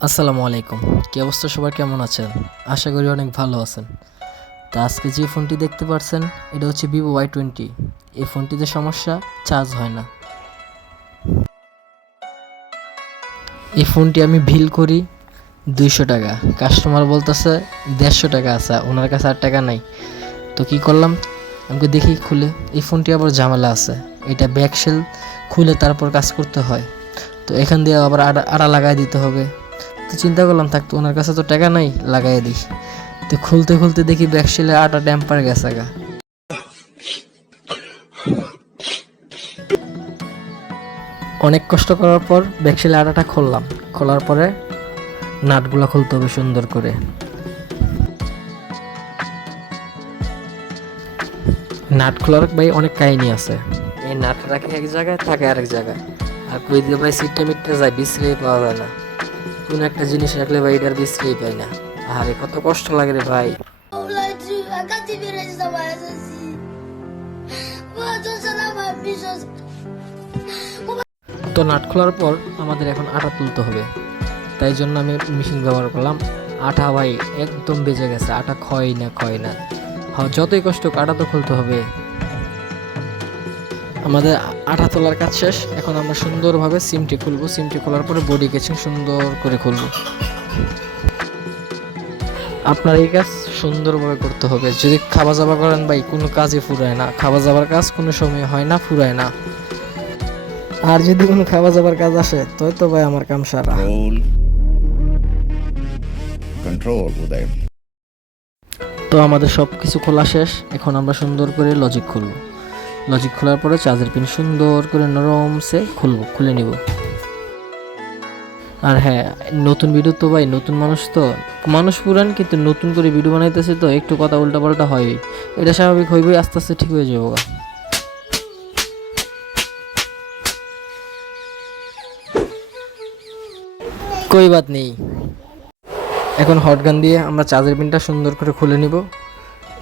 আসসালামু আলাইকুম। কি অবস্থা, সবার কেমন আছেন? আশা করি অনেক ভালো আছেন। তো আজকে যে ফোনটি দেখতে পাচ্ছেন এটা হচ্ছে ভিভো Y20। এই ফোনটিতে সমস্যা, চার্জ হয় না। এই ফোনটি আমি বিল করি 200 টাকা। কাস্টমার বলতেছে 150 টাকা আছে, ওনার কাছে আর টাকা নাই। তো কি করলাম, আমাকে দেখি খুলে, এই ফোনটি আবার ঝামেলা আছে। এটা ব্যাকসেল খুলে তারপর কাজ করতে হয়। তো এখান দিয়ে আবার আড়া লাগাই দিতে হবে। তো চিন্তা করলাম থাকতো, ওনার কাছে তো টাকা নাই, লাগাই দিই। তো খুলতে খুলতে দেখি ব্যাকসেলে আটা টেম্পার গেছে গা। অনেক কষ্ট করার পর ব্যাকসেলে আটাটা খুললাম। খোলার পরে নাটগুলো খুলতে হবে সুন্দর করে। নাট খোলার ভাই অনেক কাহিনী আছে। এই নাট রাখে এক জায়গায়, থাকে আরেক জায়গায়। আর কই দিয়ে ভাই সিটটা মিটটা যায়, বিশ্রেই পাওয়া যায় না। কোন একটা জিনিস রাখলে ভাই এটার বিশ্রেই পাই না। আরে কত কষ্ট লাগে রে ভাই। তো নাট খোলার পর আমাদের এখন আটা তুলতে হবে। তাই জন্য আমি মেশিন ব্যবহার করলাম। আটা ভাই একদম বেজে গেছে, আটা ক্ষয় না। হ্যাঁ, যতই কষ্ট হোক আটা তো খুলতে হবে। আমাদের আটা তোলার কাজ শেষ। এখন আমরা সুন্দরভাবে সিমটি খুলবো। সিমটি খোলার পরে বডি কেচিং সুন্দর করে খুলবো। আপনার এই কাজ সুন্দরভাবে করতে হবে। যদি খাওয়া যাওয়া করেন ভাই, কোনো কাজই ফুরায় না। খাওয়া যাওয়ার কাজ কোনো সময় হয় না, ফুরায় না। আর যদি কোনো খাওয়া যাওয়ার কাজ আসে তো ভাই আমার কাম সারা। Control উদয়। তো আমাদের সব কিছু খোলা শেষ। এখন আমরা সুন্দর করে লজিক খুলব। লজিক খোলার পরে চার্জের পিন সুন্দর করে নরমসে খুলে নিব। আর হ্যাঁ, নতুন ভিডিও তো ভাই, নতুন মানুষ তো, মানুষ পুরান কিন্তু নতুন করে ভিডিও বানাইতেছে, তো একটু কথা উল্টাপাল্টা হয়। এটা স্বাভাবিক হইবই, আস্তে আস্তে ঠিক হয়ে যাবো। কই বাত নেই। এখন হটগান দিয়ে আমরা চার্জের পিনটা সুন্দর করে খুলে নিব।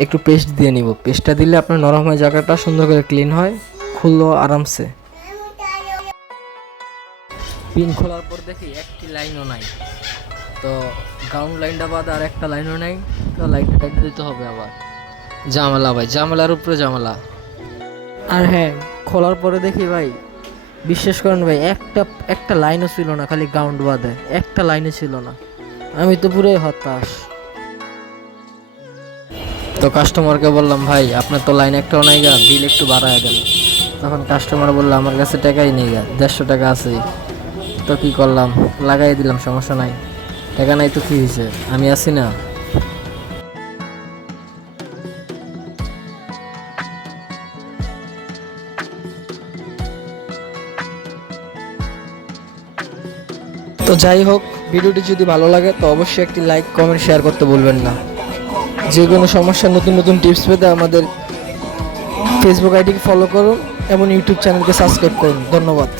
একটু পেস্ট দিয়ে নিব। পেস্টটা দিলে আপনার নরম হয়ে জায়গাটা সুন্দর করে ক্লিন হয়, খুললো আরামসে। পিন খোলার পর দেখি একটি লাইনও নাই। তো গ্রাউন্ড লাইনটা বাদ আর একটা লাইনও নাই। তো লাইনটা টাইট দিতে হবে আবার। ঝামেলা ভাই, ঝামেলার উপরে ঝামেলা। আর হ্যাঁ, খোলার পরে দেখি ভাই, বিশ্বাস করেন ভাই, একটা লাইনও ছিল না, খালি গ্রাউন্ড বাদে একটা লাইনও ছিল না। আমি তো পুরোই হতাশ। তো কাস্টমারকে বললাম, ভাই আপনার তো লাইন একটাও নাই গা, বিল একটু বাড়ায় দেন। তখন কাস্টমার বললো, আমার কাছে টাকাই নেই গা, 150 টাকা আছে। তো কি করলাম, লাগাই দিলাম, সমস্যা নাই। টাকা নাই তো কি হয়েছে, আমি আছি না। তো যাই হোক, ভিডিওটি যদি ভালো লাগে তো অবশ্যই একটি লাইক, কমেন্ট, শেয়ার করতে ভুলবেন না। যে কোনো সমস্যা, নতুন নতুন টিপস পেতে আমাদের ফেসবুক আইডিকে ফলো করুন এবং ইউটিউব চ্যানেলকে সাবস্ক্রাইব করুন। ধন্যবাদ।